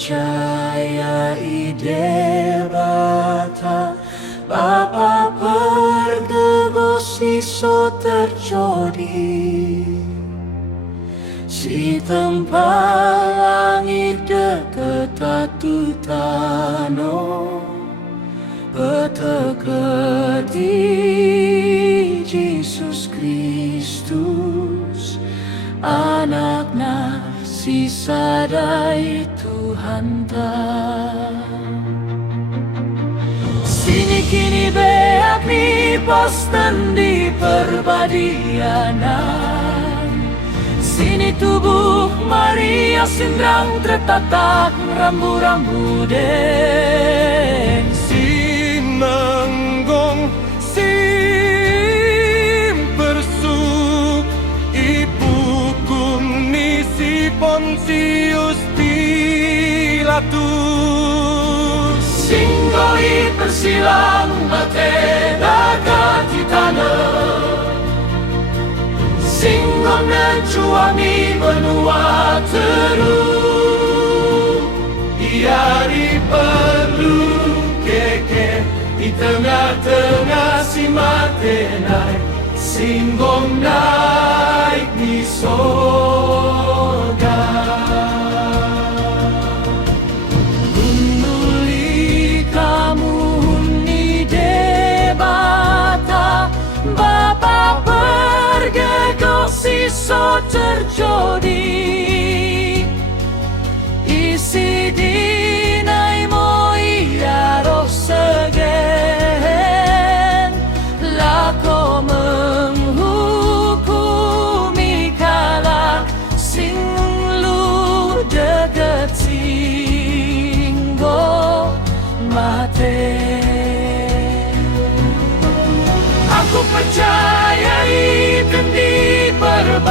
percaya ide bata Bapa pergegosi so terjodi si tempat langit dekat tutano Peteketi Yesus Kristus anakna si sadai Tuhan ta sini kini beak ni posten di perbadianan sini tubuh Maria sindrang tertatak rambu-rambu den Sinanggong sim persuk ipukum ni si Pontius Pilatus singgoi persilang mate dagati tanah singgong mencuami benua teruk iari perlu keke di tengah-tengah si matenai singgong naik di sorga Gunuli kamu ni debata Bapa pergegosi so terjodi isi dinai moi roh segen lako menghukumi kala sing lu deket singgo mate aku percaya itu di perbadian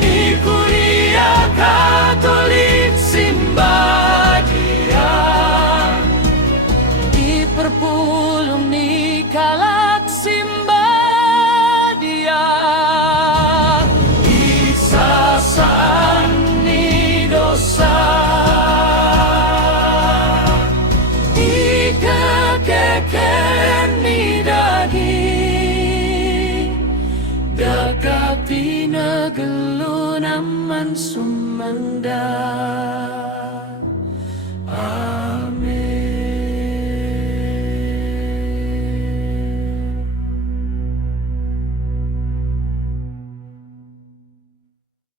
Ikuria Katolik Simbadia di perpulung ni kalak Simbadia isasaan ni dosa ikekeken ni daging dekati negelu naman sumanda